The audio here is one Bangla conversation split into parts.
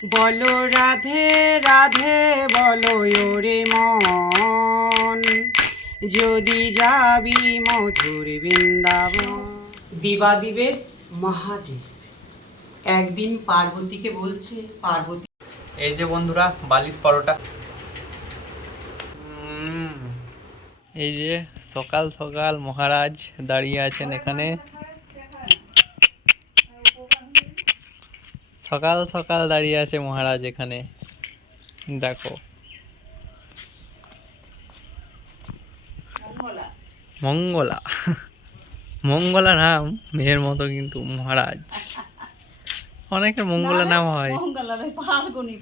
বলো রাধে রাধে বলো ওরে মন। যদি যাবি মধুর বৃন্দাবন। দিবাদিবের মহাদেব। একদিন পার্বতীকে বলছে পার্বতী এই যে বন্ধুরা বালিশ পরোটা। এই যে সকাল সকাল মহারাজ দাঁড়িয়ে আছেন এখানে। সকাল সকাল দাঁড়িয়ে আছে মহারাজ এখানে। দেখো। মঙ্গলা। মঙ্গলা। নাম মেয়ের মতো কিন্তু মহারাজ। অনেকের মঙ্গলা নাম হয়। ফাল্গুনি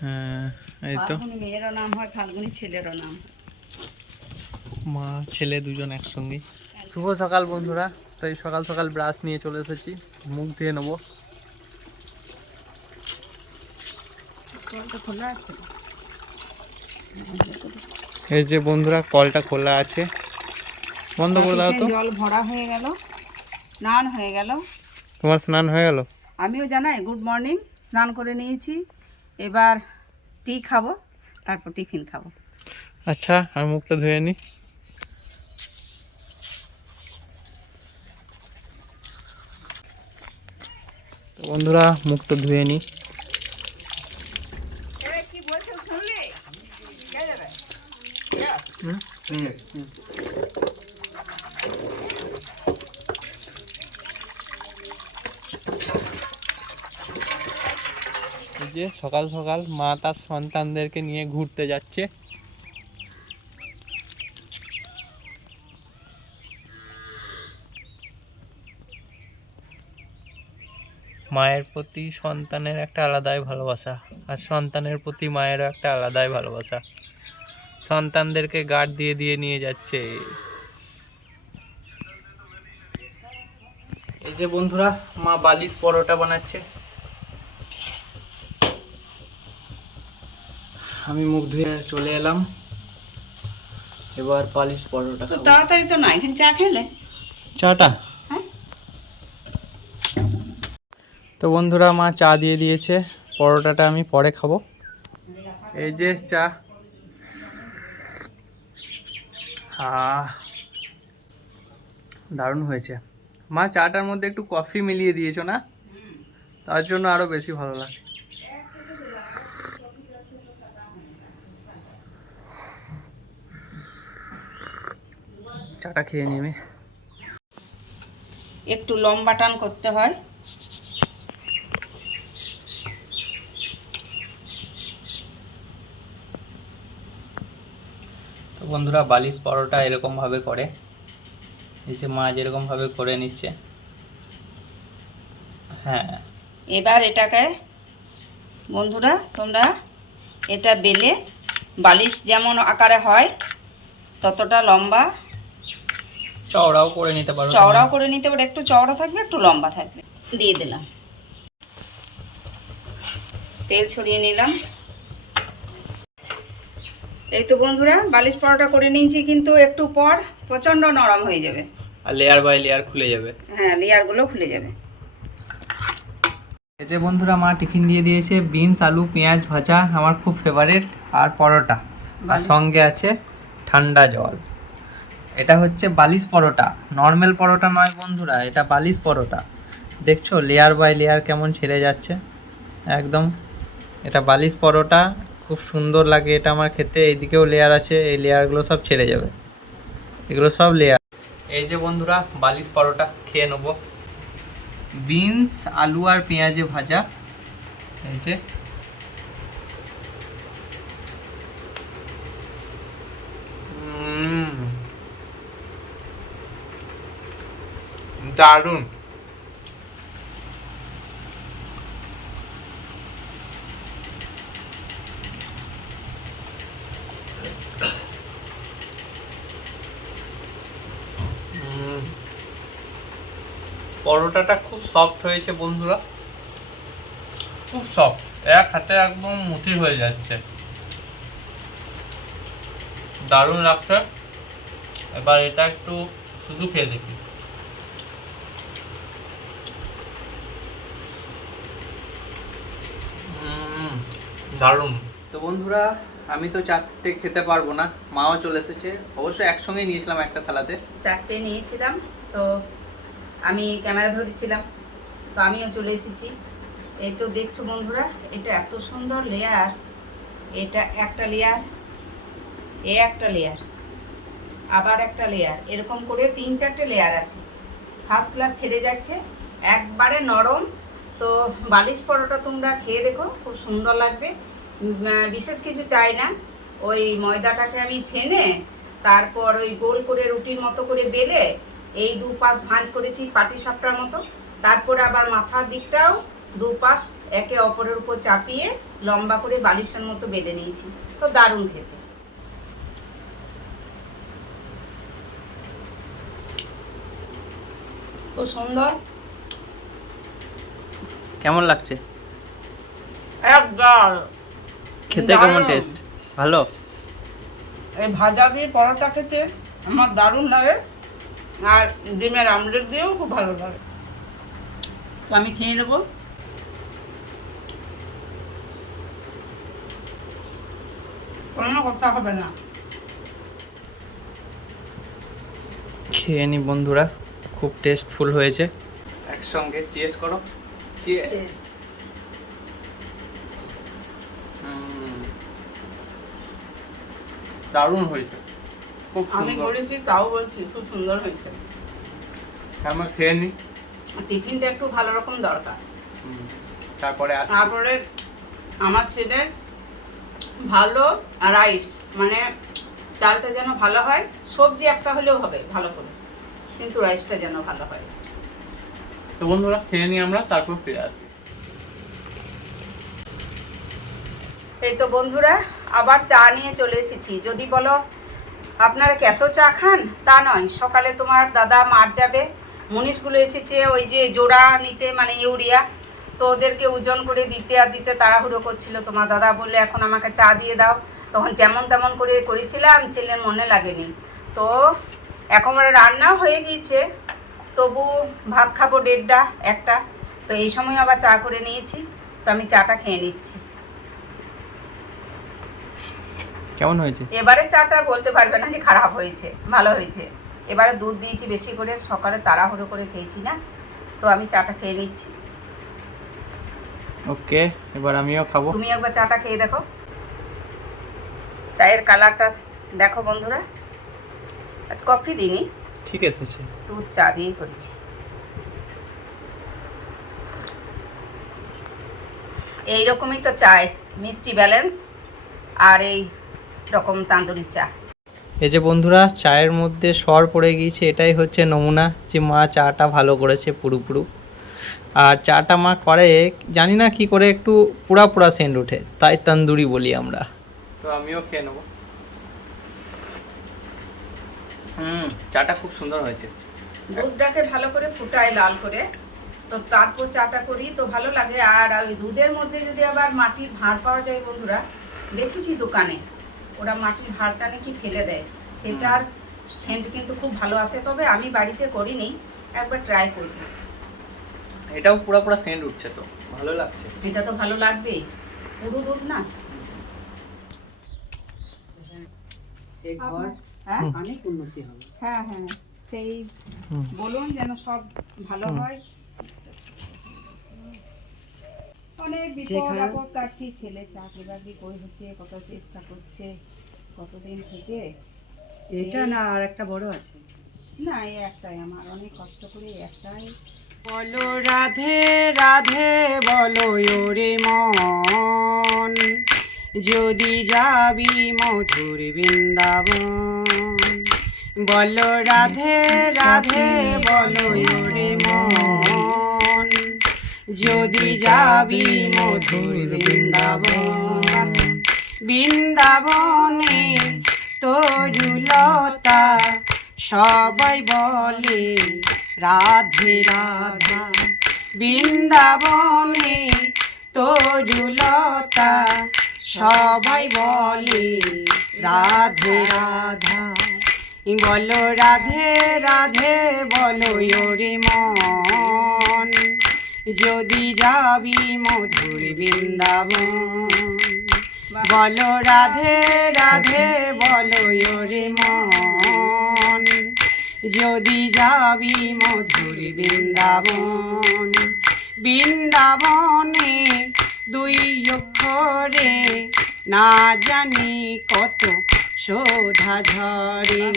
হ্যাঁ এই তো। ফাল্গুনি মেয়েরও নাম হয় ফাল্গুনি ছেলেরও নাম হয়। মা ছেলে দুজন একসঙ্গে। শুভ সকাল বন্ধুরা। তো এই সকাল সকাল ব্রাশ নিয়ে চলে এসেছি। মুখ ধুয়ে নেব। কলটা খোলা আছে? এই যে বন্ধুরা কলটা খোলা আছে। বন্ধ করে দাও তো। জল ভরা হয়ে গেল স্নান হয়ে গেল। তোমার স্নান হয়ে গেল? আমিও জানাই গুড মর্নিং স্নান করে নিয়েছি। এবার টি খাব তারপর টিফিন খাব। আচ্ছা আমি মুখটা ধুয়ে নিই তো বন্ধুরা মুখটা ধুয়ে নি। যে সকাল সকাল মা তার সন্তানদেরকে নিয়ে ঘুরতে যাচ্ছে। মায়ের প্রতি সন্তানের একটা আলাদাই ভালোবাসা আর সন্তানের প্রতি মায়েরও একটা আলাদাই ভালোবাসা। সন্তানদেরকে গার্ড দিয়ে দিয়ে নিয়ে যাচ্ছে। এই যে বন্ধুরা মা বালিশ পরোটা বানাচ্ছে। আমি মুখ ধুয়ে চলে এলাম। এবার পালিশ পরোটা তাড়াতাড়ি তো না এখানে চা খেলে? চাটা হ্যাঁ তো বন্ধুরা মা চা দিয়ে দিয়েছে পরোটাটা আমি পরে খাব। এই যে চা। আহ দারুণ হয়েছে। মা চাটার মধ্যে একটু কফি মিলিয়ে দিয়েছ না? তার জন্য আরও বেশি ভালো লাগে। চাটা খেয়ে নিই আমি একটু লম্বা টান করতে হয়। বন্ধুরা বালিশ পরোটা এরকম ভাবে করে। এই যে মা যেরকম ভাবে করে নিচ্ছে। হ্যাঁ। এবার এটাকে বন্ধুরা তোমরা এটা বেলে বালিশ যেমন আকারে হয় ততটা লম্বা চওড়াও করে নিতে পারো চওড়াও করে নিতে পারে একটু চওড়া থাকবে একটু লম্বা থাকবে। দিয়ে দিলাম। তেল ছড়িয়ে নিলাম। এই তো বন্ধুরা বালিশ পরোটা করে নিয়েছি কিন্তু একটু পর প্রচণ্ড নরম হয়ে যাবে। আর লেয়ার বাই লেয়ার খুলে যাবে। হ্যাঁ লেয়ারগুলো খুলে যাবে। এই যে বন্ধুরা মা টিফিন দিয়ে দিয়েছে বিনস আলু পেঁয়াজ ভাজা আমার খুব ফেভারিট আর পরোটা। আর সঙ্গে আছে ঠান্ডা জল। এটা হচ্ছে বালিশ পরোটা। নর্মাল পরোটা নয় বন্ধুরা এটা বালিশ পরোটা। দেখছ লেয়ার বাই লেয়ার কেমন ছেড়ে যাচ্ছে। একদম এটা বালিশ পরোটা খুব সুন্দর লাগে এটা আমার খেতে। এইদিকেও লেয়ার আছে, এই লেয়ারগুলো সব ছেড়ে যাবে। এগুলো সব লেয়ার এই যে বন্ধুরা, বালিশ পরোটা খেয়ে নেব। বিনস, আলু আর পেঁয়াজে ভাজা। এই যে। দারুণ। পরোটাটা খুব সফট হয়েছে বন্ধুরা। খুব সফট এক হাতে একদম মুঠি হয়ে যাচ্ছে। দারুণ লাগছে। এবার এটা একটু শুধু খেয়ে দেখি। দারুণ। তো বন্ধুরা আমি তো চারটে খেতে পারব না মাও চলে এসেছে। অবশ্যই একসঙ্গে নিয়েছিলাম একটা থালাতে। চারটে নিয়েছিলাম তো আমি ক্যামেরা ধরেছিলাম, তো আমিও চলে এসেছি। এই তো দেখছ বন্ধুরা, এটা এত সুন্দর লেয়ার এটা একটা লেয়ার এ একটা লেয়ার আবার একটা লেয়ার এরকম করে তিন চারটে লেয়ার আছে। ফার্স্ট ক্লাস ছেড়ে যাচ্ছে, একবারে নরম, তো বালিশ পরোটা তোমরা খেয়ে দেখো, খুব সুন্দর লাগবে। বিশেষ কিছু চাই না, ওই ময়দাটাকে আমি ছেনে, তারপর ওই গোল করে রুটির মতো করে বেলে এই দু পাশ ভাঁজ করেছি পাটি সাপটার মতো। তারপরে আবার মাথার দিকটাও দু পাশ একে অপরের উপর চাপিয়ে লম্বা করে বালিশের মতো বেঁধে নিয়েছি। তো দারুণ খেতে। খুব সুন্দর। কেমন লাগছে? একদম। খেতে কেমন টেস্ট ভালো? এই ভাজা দিয়ে পরোটা খেতে আমার দারুণ লাগে। আর ডিমের আমলেট দিয়েও খুব ভালো লাগে। তো আমি খেয়ে নেব। কোনো কথা হবে না। খেয়ে নি বন্ধুরা খুব টেস্টফুল হয়েছে। একসঙ্গে চিয়েস করো। চিয়েস দারুণ হয়েছে। খুব আমি সুন্দর করেছি তাও বলছি খুব সুন্দর হয়েছে। আমি খেয়ে নি? টিফিনটা একটু ভালো রকম দরকার। হুম। তারপরে আসছি। তারপরে আমার ছেলের ভালো রাইস মানে চালটা যেন ভালো হয় সবজি একটা হলেও হবে ভালো করে কিন্তু রাইসটা যেন ভালো হয়। তো বন্ধুরা খেয়ে নি আমরা তারপর ফিরে আসছি এই তো বন্ধুরা আবার চা নিয়ে চলে এসেছি। যদি বলো আপনারা এত চা খান? তা নয়, সকালে তোমার দাদা মার যাবে। মুনিশগুলো এসেছে ওই যে জোড়া নিতে মানে ইউরিয়া। তো ওদেরকে ওজন করে দিতে আর দিতে তাড়াহুড়ো করছিল। তোমার দাদা বললে, এখন আমাকে চা দিয়ে দাও। তখন যেমন তেমন করে করেছিলাম, ছেলের মনে লাগেনি। তো একেবারে রান্না হয়ে গিয়েছে। তবু ভাত খাব দেড়টা, একটা। তো এই সময় আবার চা করে নিয়েছি। তো আমি চাটা খেয়ে নিচ্ছি। কেমন হয়েছে? এবারে চাটা বলতে পারবে না যে খারাপ হয়েছে ভালো হয়েছে। এবারে দুধ দিয়েছি বেশি করে সকালে তাড়াহুড়ো করে খেয়েছি না তো আমি চাটা খেয়ে নিচ্ছি। ওকে এবার আমিও খাব। তুমি একবার চাটা খেয়ে দেখো। চায়ের কালারটা দেখো বন্ধুরা। আজ কফি দিইনি। ঠিক এসেছে দুধ চা দিয়েই করেছি। এইরকমই তো চায় মিষ্টি ব্যালেন্স। আর এই রকম তান্দুরি চা। এই যে বন্ধুরা চায়ের মধ্যে সর পড়ে গিয়েছে এটাই হচ্ছে নমুনা যে মা চাটা ভালো করেছে পুরুপুরু। আর চাটা মা করে জানি না কি করে একটু পুরা পুরা সেন্ট ওঠে তাই তন্দুরি বলি আমরা। তো আমিও খেয়ে নেব। হুম চাটা খুব সুন্দর হয়েছে। দুধটাকে ভালো করে ফুটাই লাল করে তো তারপর চাটা করি তো ভালো লাগে। আর ওই দুধের মধ্যে যদি আবার মাটির ভাঁড় পাওয়া যায় বন্ধুরা দেখেছি দোকানে। ওরা মাটির ভাঁড়টা নাকি ফেলে দেয়। সেটার সেন্ট কিন্তু খুব ভালো আসে। তবে আমি বাড়িতে করিনি একবার ট্রাই করছি এটাও পুরা পুরা সেন্ট উঠছে তো ভালো লাগছে। এটা তো ভালো লাগবেই পুরো দুধ না? ঘর হ্যাঁ? অনেক উন্নতি হবে। হ্যাঁ হ্যাঁ। সেই বলুন যেন সব ভালো হয় অনেক বিপদ আপদ কাটছি ছেলে চাকরি বাকরি করে হচ্ছে কত চেষ্টা করছে কতদিন থেকে? এটা না আর একটা বড় আছে। না এই একটাই আমার অনেক কষ্ট করে একটাই। বলো রাধে রাধে বলো ওরে মন। যদি যাবি মধুর বৃন্দাবন। বলো রাধে রাধে বলো ওরে মন। যদি যাবি মধুর বৃন্দাবন, বৃন্দাবনে তরুলতা সবাই বলে রাধে রাধা। বৃন্দাবনে তরুলতা সবাই বলে রাধে রাধা। বলো রাধে রাধে, বলো ওরে মন। যদি যাবি মধুর বৃন্দাবন। বলো রাধে রাধে, বলো ওরে মন যদি যাবি মধুর বৃন্দাবন, বৃন্দাবনে দুই অক্ষরে না জানি কত শোধা ঝরে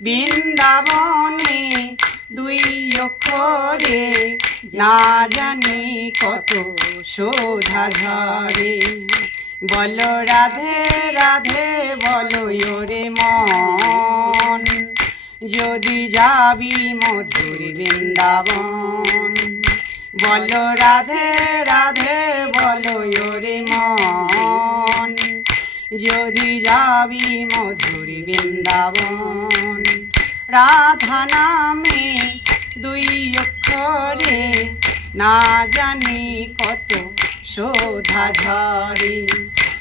বৃন্দাবনে দুই অক্ষরে না জানি কত শোধা ঝরে বলো রাধে রাধে, বলো ওরে মন। যদি যাবি মধুর বৃন্দাবন, বলো রাধে রাধে, বলো ওরে মন। যদি যাবি মধুর বৃন্দাবন, রাধা নামে দুই অক্ষরে না জানি কত শোধা ঝরে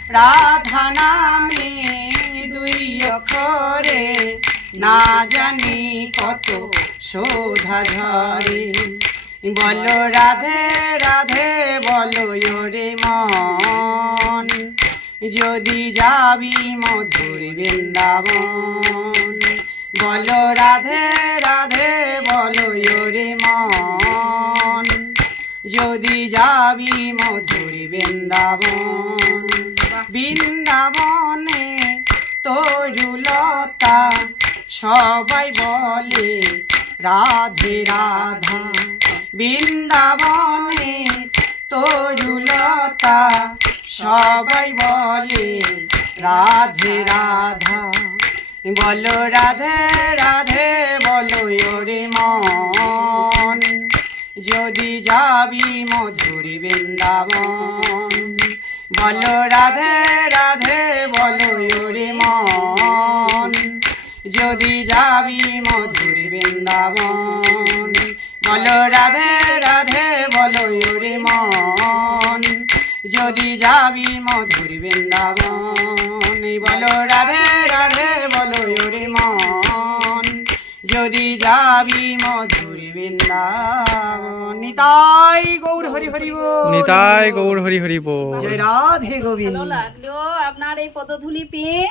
রাধা নামে দুই অক্ষরে না জানি কত শোধা ঝরে বলো রাধে রাধে, বলো ওরে মন, যদি যাবি মধুর বৃন্দাবন। বলো রাধে রাধে, বলো ওরে মন যদি যাবি মধুরী বৃন্দাবন। বৃন্দাবনে তরুলতা সবাই বলে রাধে রাধা। বৃন্দাবনে তরুলতা সবাই বলে রাধে রাধা। বলো রাধে রাধে, বলো ওরে মন। যদি যাবি মধুরী বৃন্দাবন, বলো রাধে রাধে, বলো ওরে মন। যদি যাবি মধুরী বৃন্দাবন, বলো রাধে রাধে, বলো ওরে মন। যদি যাবি মধুরী বৃন্দাবন, বলো রাধে রাধে, বলো ওরে মন। যদি যাবি মধুরী বৃন্দাবন নিতাই গৌর হরি হরি। নিতাই গৌর হরি হরি জয় রাধে গোবিন্দ। ভালো লাগল আপনার এই পদধূলি পেয়ে।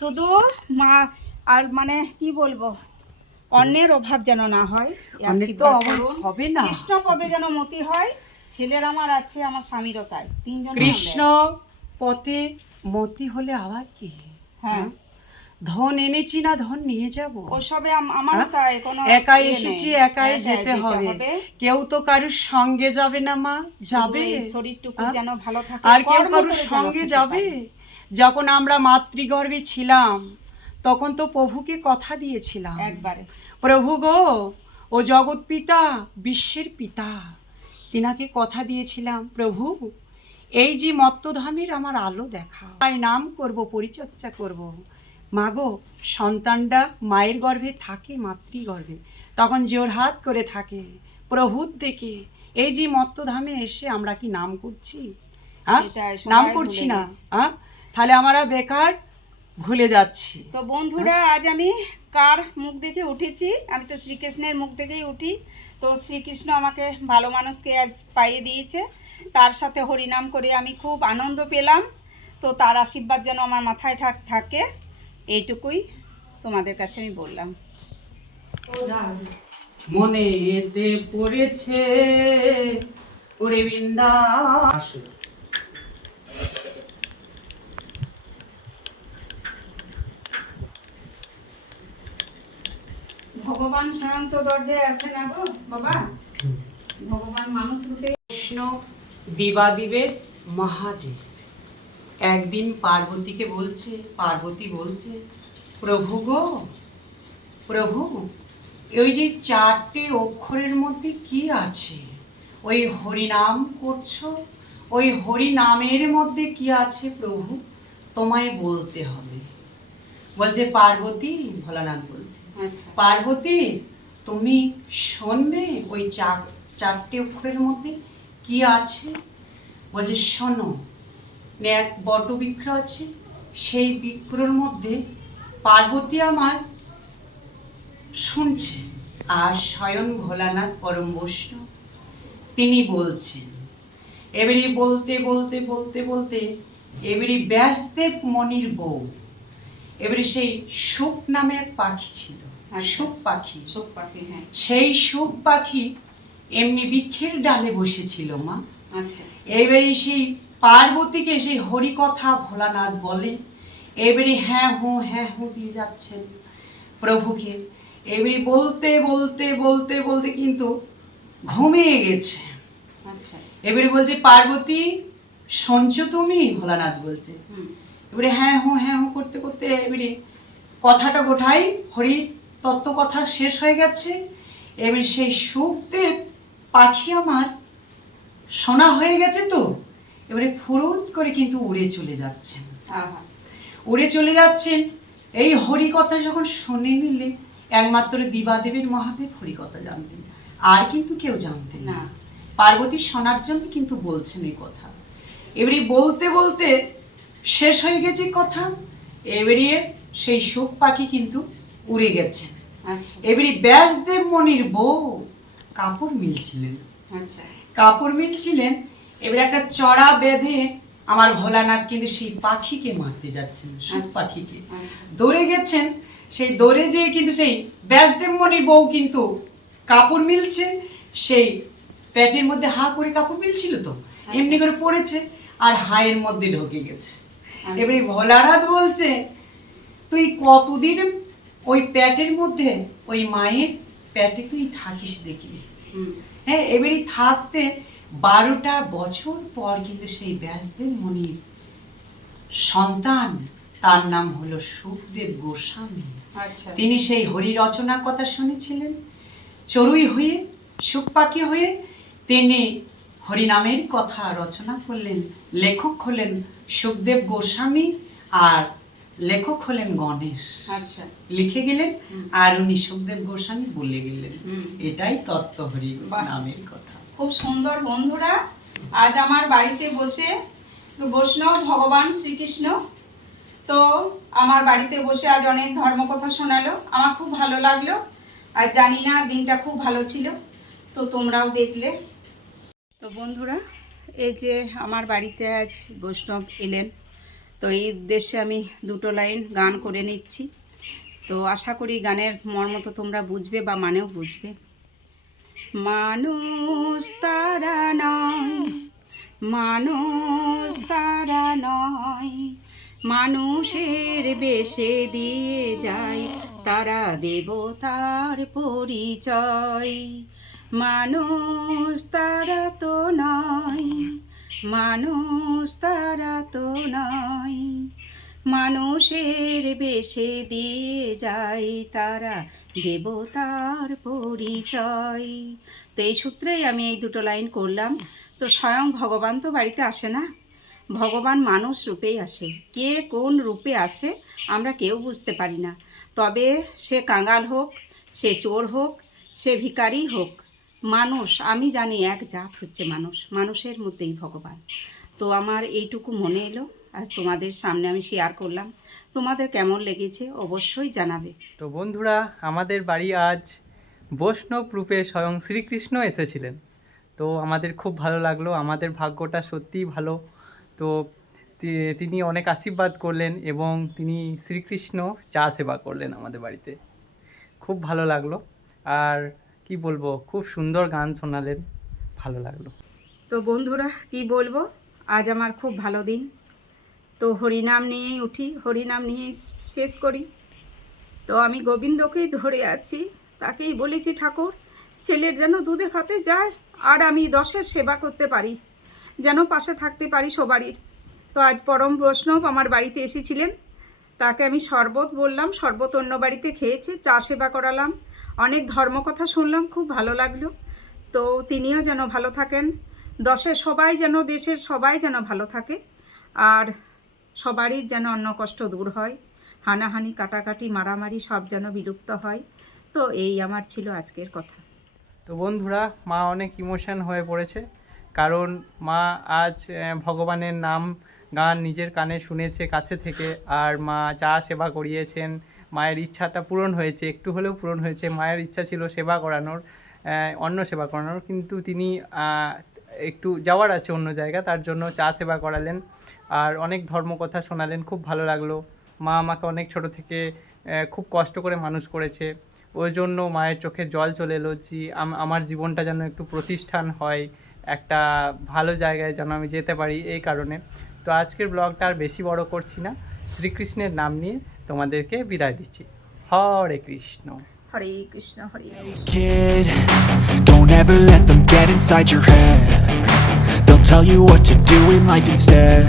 শুধু মা আর মানে কি বলব? অন্যের অভাব যেন না হয় তো হবে না। কৃষ্ণ পদে যেন মতি হয় ছেলের আমার আছে আমার স্বামীরও তাই। তিনজন কৃষ্ণ পথে মতি হলে আবার কি? হ্যাঁ? ধন এনেছি না ধন নিয়ে যাব। ওসবে আম- আমার হ্যাঁ? তাই কোনো একাই ইয়ে এসেছি একাই যেতে হবে। কেউ তো কারুর সঙ্গে যাবে না মা যাবে। শরীরটুকু হ্যাঁ? যেন ভালো থাকে আর কেউ কারুর সঙ্গে যাবে? যখন আমরা মাতৃগর্ভে ছিলাম তখন তো প্রভুকে কথা দিয়েছিলাম। একবারে। প্রভু গো ও জগৎ পিতা বিশ্বের পিতা তিনাকে কথা দিয়েছিলাম প্রভু এই যে মত্তধামের আমার আলো দেখা। তাই নাম করব পরিচর্যা করব। মাগো সন্তানটা মায়ের গর্ভে থাকে মাতৃগর্ভে তখন জোরহাত করে থাকে প্রভুর দেখে এই যে মত্তধামে এসে আমরা কি নাম করছি? হ্যাঁ নাম করছি না। হ্যাঁ তাহলে আমরা বেকার ভুলে যাচ্ছি। তো বন্ধুরা আজ আমি কার মুখ দেখে উঠেছি? আমি তো শ্রীকৃষ্ণের মুখ থেকেই উঠি। তো শ্রীকৃষ্ণ আমাকে ভালো মানুষকে আজ পাইয়ে দিয়েছে। তার সাথে হরিনাম করে আমি খুব আনন্দ পেলাম। তো তার আশীর্বাদ যেন আমার মাথায় থাক থাকে। এইটুকুই তোমাদের কাছে আমি বললাম। মনে এতে পড়েছে ওরে বৃন্দা ভগবান স্বয়ং তো দরজায় আসে না গো বাবা? ভগবান মানুষ রূপে কৃষ্ণ দিবাদিবের মহাদেব। একদিন পার্বতীকে বলছে পার্বতী বলছে প্রভু গো প্রভু ওই যে চারটে অক্ষরের মধ্যে কি আছে? ওই হরিনাম করছ? ওই হরিনামের মধ্যে কি আছে প্রভু? তোমায় বলতে হবে। বলছে পার্বতী ভোলানাথ বলছে আচ্ছা। পার্বতী তুমি শুনবে ওই চার চারটে অক্ষরের মধ্যে কি আছে? বলছে শোনো এক বট বৃক্ষ আছে। সেই বৃক্ষর মধ্যে পার্বতী আমার শুনছে আর স্বয়ং ভোলানাথ পরম বৈষ্ণব। তিনি বলছেন এবারে বলতে বলতে বলতে বলতে এবারে ব্যাসদেব মনির বউ। এবারে সেই সুখ নামে এক পাখি ছিল। আচ্ছা। সুখ পাখি। শোক পাখি হ্যাঁ। সেই সুখ পাখি এমনি বৃক্ষের ডালে বসেছিল মা। আচ্ছা। এবারে সেই পার্বতীকে সেই হরিকথা ভোলানাথ বলে এবারে হ্যাঁ হু হ্যাঁ হু দিয়ে যাচ্ছেন প্রভুকে। এবারে বলতে বলতে বলতে বলতে কিন্তু ঘুমিয়ে গেছে। আচ্ছা। এবারে বলছে পার্বতী শুনছো তুমি? ভোলানাথ বলছে। এবারে হ্যাঁ হু হ্যাঁ হু করতে করতে এবারে কথাটা গোঠাই হরি তত্ত্ব কথা শেষ হয়ে গেছে। এবারে সেই সুখদেব পাখি আমার শোনা হয়ে গেছে তো? এবারে ফুরুত করে কিন্তু উড়ে চলে যাচ্ছেন। উড়ে চলে যাচ্ছেন। এই হরি কথা যখন শুনে নিলে একমাত্র দিবাদেবের মহাদেব হরি কথা জানতেন। আর কিন্তু কেউ জানতেন না। পার্বতী শোনার জন্য কিন্তু বলছেন এই কথা। এবারে বলতে বলতে শেষ হয়ে গেছে কথা। এবারে সেই সুখ পাখি কিন্তু উড়ে গেছেন আচ্ছা। এবারে ব্যাসদেব মনির বউ কাপড় মিলছিলেন। আচ্ছা। কাপড় মিলছিলেন এবারে একটা চড়া বেঁধে আমার ভোলানাথ কিন্তু সেই পাখিকে মারতে যাচ্ছেন সুখ আচ্ছা। পাখিকে আচ্ছা দৌড়ে গেছেন সেই দৌড়ে যেয়ে কিন্তু সেই ব্যাসদেব মনির বউ কিন্তু কাপড় মিলছে সেই প্যাটের মধ্যে হা করে কাপড় মিলছিল তো এমনি করে পড়েছে আর হায়ের মধ্যে ঢুকে গেছে আচ্ছা। এবারে ভোলানাথ বলছে তুই কতদিন ওই প্যাটের মধ্যে ওই মায়ের প্যাটে তুই থাকিস দেখি হ্যাঁ এবারে থাকতে বারোটা বছর পর কিন্তু সেই ব্যাসদেব মনির সন্তান তার নাম হলো সুখদেব গোস্বামী। আচ্ছা। তিনি সেই হরি রচনার কথা শুনেছিলেন। চড়ুই হয়ে সুখ পাখি হয়ে তিনি হরিনামের কথা রচনা করলেন লেখক হলেন সুখদেব গোস্বামী আর লেখক হলেন গণেশ। আচ্ছা। লিখে গেলেন আর উনি সুখদেব গোস্বামী বলে গেলেন। এটাই তত্ত্ব হরি বাহ। নামের কথা। খুব সুন্দর বন্ধুরা আজ আমার বাড়িতে বসে বৈষ্ণব ভগবান শ্রীকৃষ্ণ। তো আমার বাড়িতে বসে আজ অনেক ধর্মকথা শোনালো আমার খুব ভালো লাগল। আর জানি না দিনটা খুব ভালো ছিল তো তোমরাও দেখলে। তো বন্ধুরা এই যে আমার বাড়িতে আজ বৈষ্ণব এলেন। তো এই উদ্দেশ্যে আমি দুটো লাইন গান করে নিচ্ছি। তো আশা করি গানের মর্ম তো তোমরা বুঝবে বা মানেও বুঝবে। মানুষ তারা নয়, মানুষ তারা নয়, মানুষের বেশে দিয়ে যায়, তারা দেবতার পরিচয়। মানুষ তারা তো নয় মানুষ তারা তো নয়। মানুষের বেশে দিয়ে যায় তারা দেবতার পরিচয়। তো এই সূত্রেই আমি এই দুটো লাইন করলাম। তো স্বয়ং ভগবান তো বাড়িতে আসে না। ভগবান মানুষ রূপেই আসে। কে কোন রূপে আসে আমরা কেউ বুঝতে পারি না। তবে সে কাঙ্গাল হোক, সে চোর হোক, সে ভিখারি হোক মানুষ, আমি জানি এক জাত হচ্ছে মানুষ, মানুষের মধ্যেই ভগবান। তো আমার এইটুকু মনে এলো, আজ তোমাদের সামনে আমি শেয়ার করলাম। তোমাদের কেমন লেগেছে অবশ্যই জানাবে। তো বন্ধুরা, আমাদের বাড়ি আজ বৈষ্ণব রূপে স্বয়ং শ্রীকৃষ্ণ এসেছিলেন। তো আমাদের খুব ভালো লাগল, আমাদের ভাগ্যটা সত্যিই ভালো। তো, তিনি অনেক আশীর্বাদ করলেন এবং তিনি শ্রীকৃষ্ণ চা সেবা করলেন আমাদের বাড়িতে। খুব ভালো লাগল। আর কি বলব, খুব সুন্দর গান শোনালেন, ভালো লাগল। তো বন্ধুরা, কি বলব? আজ আমার খুব ভালো দিন। তো হরিনাম নিয়েই উঠি, হরিনাম নিয়েই শেষ করি। তো আমি গোবিন্দকেই ধরে আছি, তাকেই বলেছি, ঠাকুর, ছেলের যেন দুধে ভাতে যায়, আর আমি দশের সেবা করতে পারি, যেন পাশে থাকতে পারি সবারই। তো আজ পরম বৈষ্ণব আমার বাড়িতে এসেছিলেন। তাকে আমি শরবত বললাম, শরবত অন্য বাড়িতে খেয়েছে, চা সেবা করালাম। অনেক ধর্মকথা শুনলাম, খুব ভালো লাগল। তো তিনিও যেন ভালো থাকেন। দশের সবাই যেন, দেশের সবাই যেন ভালো থাকে। আর সবারই যেন অন্য কষ্ট দূর হয়। হানাহানি, কাটাকাটি, মারামারি সব যেন বিলুপ্ত হয়। তো এই আমার ছিল আজকের কথা। তো বন্ধুরা, মা অনেক ইমোশন হয়ে পড়েছে। কারণ মা আজ ভগবানের নাম গান নিজের কানে শুনেছে কাছে থেকে। আর মা যা সেবা করিয়েছেন মায়ের ইচ্ছাটা পূরণ হয়েছে, একটু হলেও পূরণ হয়েছে। মায়ের ইচ্ছা ছিল সেবা করানোর অন্য সেবা করানোর, কিন্তু তিনি একটু যাওয়ার আছে অন্য জায়গা, তার জন্য চা সেবা করালেন। আর অনেক ধর্মকথা শোনালেন, খুব ভালো লাগল। মা আমাকে অনেক ছোট থেকে খুব কষ্ট করে মানুষ করেছে। ওই জন্য মায়ের চোখে জল চলে এলো যে আমার জীবনটা যেন একটু প্রতিষ্ঠান হয়, একটা ভালো জায়গায় যেন আমি যেতে পারি এই কারণে। তো আজকের ব্লগটা আর বেশি বড় করছি না। শ্রীকৃষ্ণের নাম নিয়ে তোমাদেরকে বিদায় দিচ্ছি হরে কৃষ্ণ হরে কৃষ্ণ হরে Kid, don't ever let them get inside your head. They'll tell you what to do in life instead.